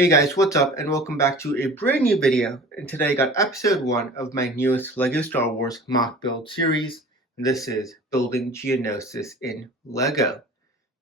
Hey guys, what's up and welcome back to a brand new video. And today I got episode 1 of my newest LEGO Star Wars mock build series. And this is building Geonosis in LEGO.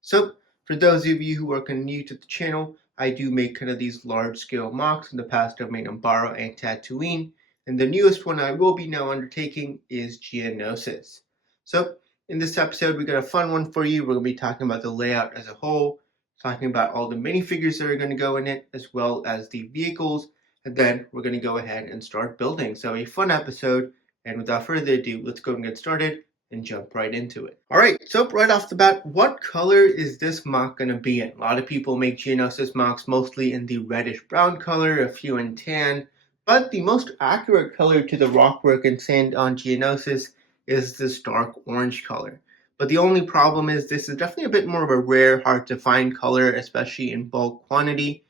So for those of you who are kind of new to the channel, I do make kind of these large scale mocks. In the past I've made Umbara and Tatooine. And the newest one I will be now undertaking is Geonosis. So in this episode we got a fun one for you. We're going to be talking about the layout as a whole, talking about all the minifigures that are going to go in it, as well as the vehicles, and then we're going to go ahead and start building. So a fun episode, and without further ado, let's go and get started and jump right into it. Alright, so right off the bat, what color is this mock going to be in? A lot of people make Geonosis mocks mostly in the reddish brown color, a few in tan, but the most accurate color to the rockwork and sand on Geonosis is this dark orange color. But the only problem is this is definitely a bit more of a rare, hard to find color, especially in bulk quantity.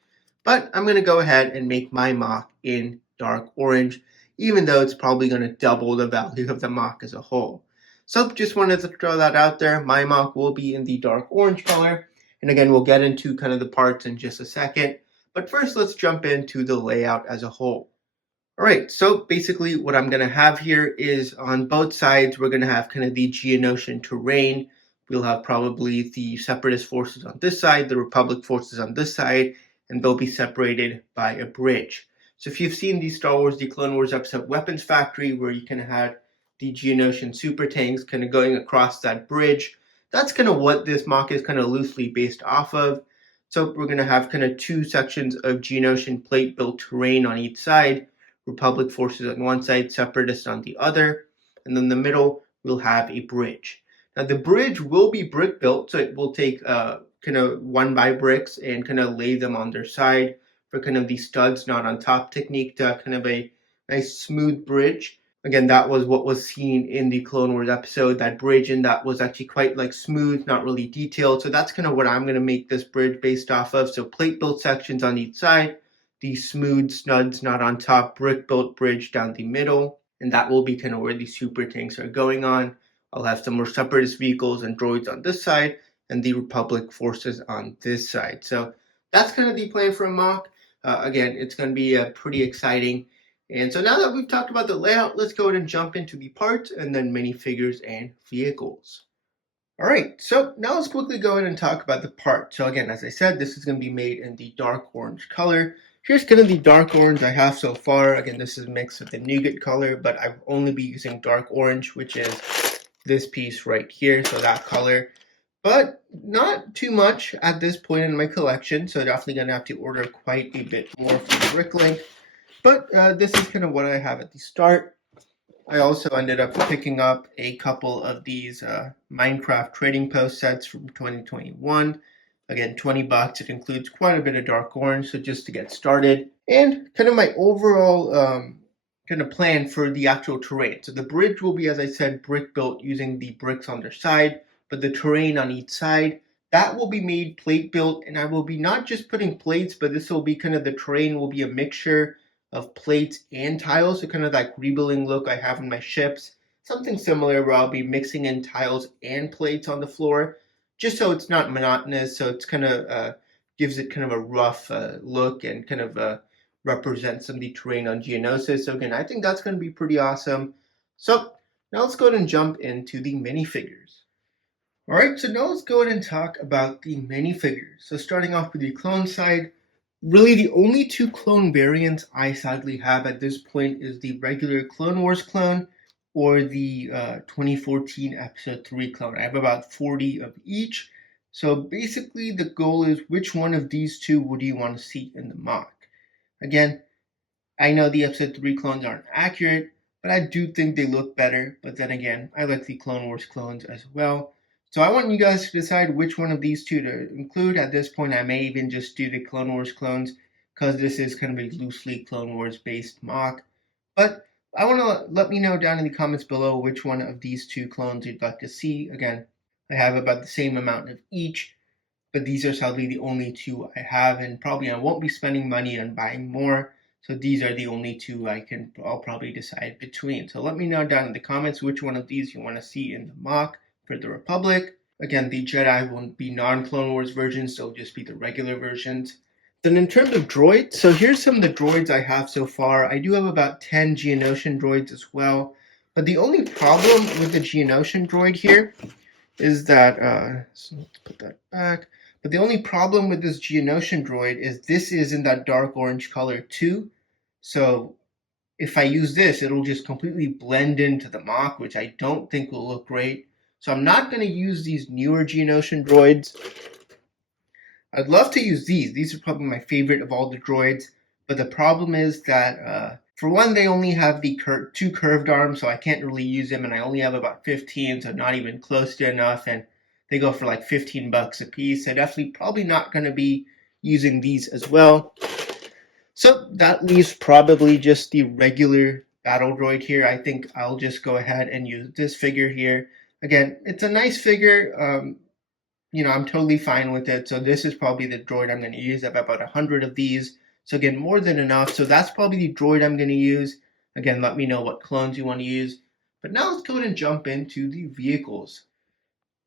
But I'm going to go ahead and make my mock in dark orange, even though it's probably going to double the value of the mock as a whole. So just wanted to throw that out there. My mock will be in the dark orange color. And again, we'll get into kind of the parts in just a second. But first, let's jump into the layout as a whole. Alright, so basically what I'm going to have here is on both sides, we're going to have kind of the Geonosian terrain. We'll have probably the Separatist forces on this side, the Republic forces on this side, and they'll be separated by a bridge. So if you've seen the Star Wars The Clone Wars episode Weapons Factory, where you kind of had the Geonosian super tanks kind of going across that bridge, that's kind of what this mock is kind of loosely based off of. So we're going to have kind of two sections of Geonosian plate-built terrain on each side. Republic forces on one side, Separatists on the other, and then in the middle we'll have a bridge. Now the bridge will be brick built, so it will take kind of 1x bricks and kind of lay them on their side for kind of the studs not on top technique to have kind of a nice smooth bridge. Again, that was what was seen in the Clone Wars episode, that bridge, and that was actually quite like smooth, not really detailed. So that's kind of what I'm going to make this bridge based off of. So plate built sections on each side, the smooth studs not on top brick built bridge down the middle, and that will be kind of where the super tanks are going on. I'll have some more Separatist vehicles and droids on this side and the Republic forces on this side. So that's kind of the plan for a mock. Again, it's going to be pretty exciting. And so now that we've talked about the layout, let's go ahead and jump into the parts and then minifigures and vehicles. Alright, so now let's quickly go ahead and talk about the part. So again, as I said, this is going to be made in the dark orange color. Here's kind of the dark orange I have so far. Again, this is mixed with the nougat color, but I'll only be using dark orange, which is this piece right here, so that color. But not too much at this point in my collection, so definitely going to have to order quite a bit more for the brick link. But this is kind of what I have at the start. I also ended up picking up a couple of these Minecraft trading post sets from 2021. Again, 20 bucks. It includes quite a bit of dark orange, so just to get started. And kind of my overall kind of plan for the actual terrain. So the bridge will be, as I said, brick built using the bricks on their side, but the terrain on each side, that will be made plate built, and I will be not just putting plates, but this will be kind of the terrain will be a mixture of plates and tiles, so kind of like rebuilding look I have in my ships. Something similar where I'll be mixing in tiles and plates on the floor, just so it's not monotonous, so it's kind of gives it kind of a rough look and kind of represents some of the terrain on Geonosis. So again, I think that's going to be pretty awesome. So now let's go ahead and jump into the minifigures. Alright, so now let's go ahead and talk about the minifigures. So starting off with the clone side, really the only two clone variants I sadly have at this point is the regular Clone Wars clone or the 2014 episode 3 clone. I have about 40 of each. So basically the goal is which one of these two would you want to see in the mock? Again, I know the episode 3 clones aren't accurate, but I do think they look better. But then again, I like the Clone Wars clones as well. So I want you guys to decide which one of these two to include. At this point, I may even just do the Clone Wars clones because this is kind of a loosely Clone Wars based mock. But I want to let me know down in the comments below which one of these two clones you'd like to see. Again, I have about the same amount of each, but these are sadly the only two I have, and probably I won't be spending money on buying more. So these are the only two I'll probably decide between. So let me know down in the comments which one of these you want to see in the mock. For the Republic, again, the Jedi won't be non-Clone Wars versions, they'll just be the regular versions. Then in terms of droids, so here's some of the droids I have so far. I do have about 10 Geonosian droids as well. But the only problem with the Geonosian droid here is that, so let's put that back. But the only problem with this Geonosian droid is this is in that dark orange color too. So if I use this, it'll just completely blend into the MOC, which I don't think will look great. So I'm not going to use these newer Geonosian droids. I'd love to use these. These are probably my favorite of all the droids. But the problem is that, for one, they only have the two curved arms, so I can't really use them. And I only have about 15, so not even close to enough. And they go for like 15 bucks a piece. So definitely probably not going to be using these as well. So that leaves probably just the regular battle droid here. I think I'll just go ahead and use this figure here. Again, it's a nice figure. I'm totally fine with it. So this is probably the droid I'm going to use. I have about 100 of these. So again, more than enough. So that's probably the droid I'm going to use. Again, let me know what clones you want to use. But now let's go ahead and jump into the vehicles.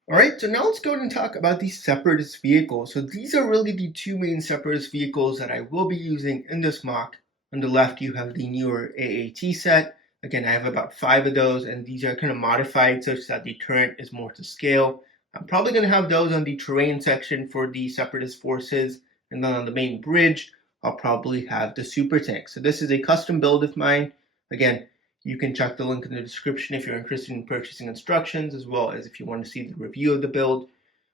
All right, so now let's go ahead and talk about the Separatist vehicles. So these are really the two main Separatist vehicles that I will be using in this MOC. On the left, you have the newer AAT set. Again, I have about 5 of those, and these are kind of modified such that the turret is more to scale. I'm probably going to have those on the terrain section for the Separatist forces, and then on the main bridge, I'll probably have the super tank. So this is a custom build of mine. Again, you can check the link in the description if you're interested in purchasing instructions, as well as if you want to see the review of the build.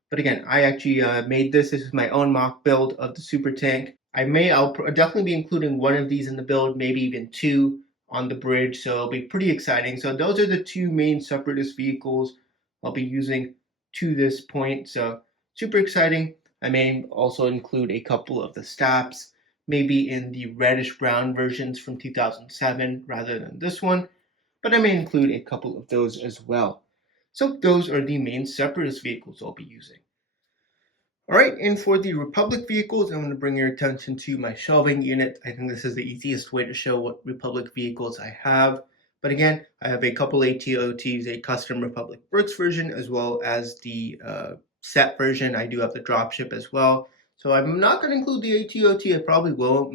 But again, I actually made this. This is my own MOC build of the super tank. I'll definitely be including one of these in the build, maybe even 2 on the bridge. So it'll be pretty exciting. So those are the 2 main Separatist vehicles I'll be using to this point. So super exciting. I may also include a couple of the Staps, maybe in the reddish brown versions from 2007 rather than this one, but I may include a couple of those as well. So those are the main Separatist vehicles I'll be using. All right, and for the Republic vehicles, I'm going to bring your attention to my shelving unit. I think this is the easiest way to show what Republic vehicles I have. But again, I have a couple ATOTs, a custom Republic Bricks version, as well as the set version. I do have the dropship as well. So I'm not going to include the ATOT. I probably will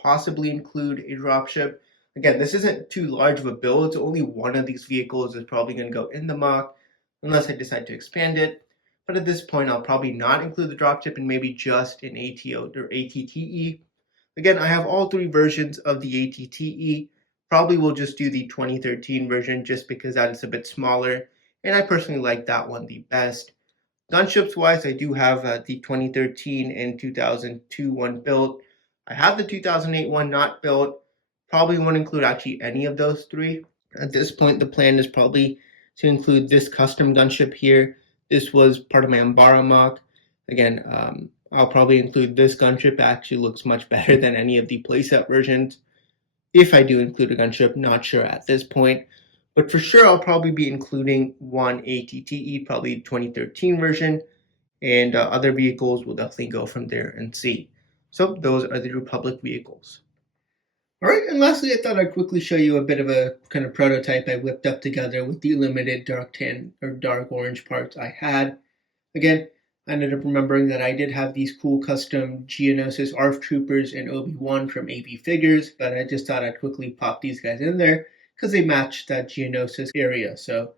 possibly include a dropship. Again, this isn't too large of a build, so only one of these vehicles is probably going to go in the MOC, unless I decide to expand it. But at this point, I'll probably not include the dropship and maybe just an ATO or ATTE. Again, I have all 3 versions of the ATTE. Probably will just do the 2013 version just because that is a bit smaller, and I personally like that one the best. Gunships wise, I do have the 2013 and 2002 one built. I have the 2008 one not built. Probably won't include actually any of those 3. At this point, the plan is probably to include this custom gunship here. This was part of my Umbara MOC. Again, I'll probably include this gunship. It actually looks much better than any of the playset versions. If I do include a gunship, not sure at this point. But for sure, I'll probably be including one ATTE, probably the 2013 version, and other vehicles will definitely go from there and see. So those are the Republic vehicles. All right, and lastly, I thought I'd quickly show you a bit of a kind of prototype I whipped up together with the limited dark tan or dark orange parts I had. Again, I ended up remembering that I did have these cool custom Geonosis ARF Troopers and Obi-Wan from AB Figures, but I just thought I'd quickly pop these guys in there because they match that Geonosis area. So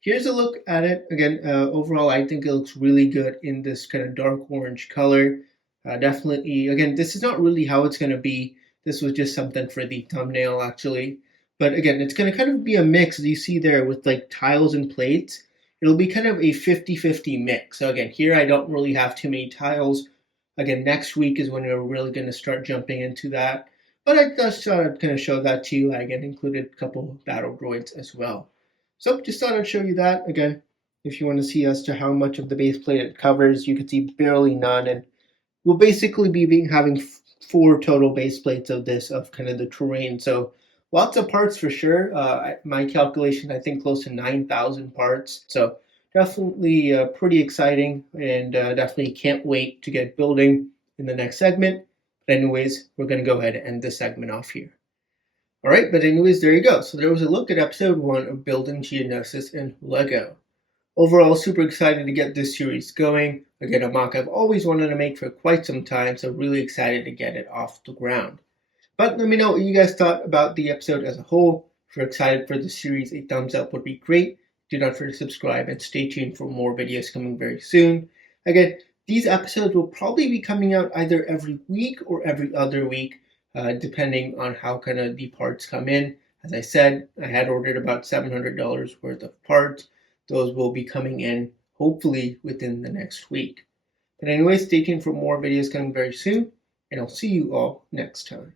here's a look at it. Again, overall, I think it looks really good in this kind of dark orange color. Definitely, again, this is not really how it's going to be. This was just something for the thumbnail, actually. But again, it's going to kind of be a mix, as you see there, with like tiles and plates. It'll be kind of a 50-50 mix. So again, here I don't really have too many tiles. Again, next week is when we're really going to start jumping into that. But I just thought I'd kind of show that to you. I again included a couple battle droids as well. So just thought I'd show you that. Again, if you want to see as to how much of the base plate it covers, you can see barely none. And we'll basically be having 4 total base plates of this, of kind of the terrain. So lots of parts for sure. My calculation, I think close to 9,000 parts. So definitely pretty exciting, and definitely can't wait to get building in the next segment. But anyways, we're going to go ahead and end this segment off here. All right, but anyways, there you go. So there was a look at episode 1 of Building Geonosis in Lego. Overall, super excited to get this series going. Again, a MOC I've always wanted to make for quite some time, so really excited to get it off the ground. But let me know what you guys thought about the episode as a whole. If you're excited for the series, a thumbs up would be great. Do not forget to subscribe and stay tuned for more videos coming very soon. Again, these episodes will probably be coming out either every week or every other week, depending on how kind of the parts come in. As I said, I had ordered about $700 worth of parts. Those will be coming in hopefully within the next week. But anyway, stay tuned for more videos coming very soon, and I'll see you all next time.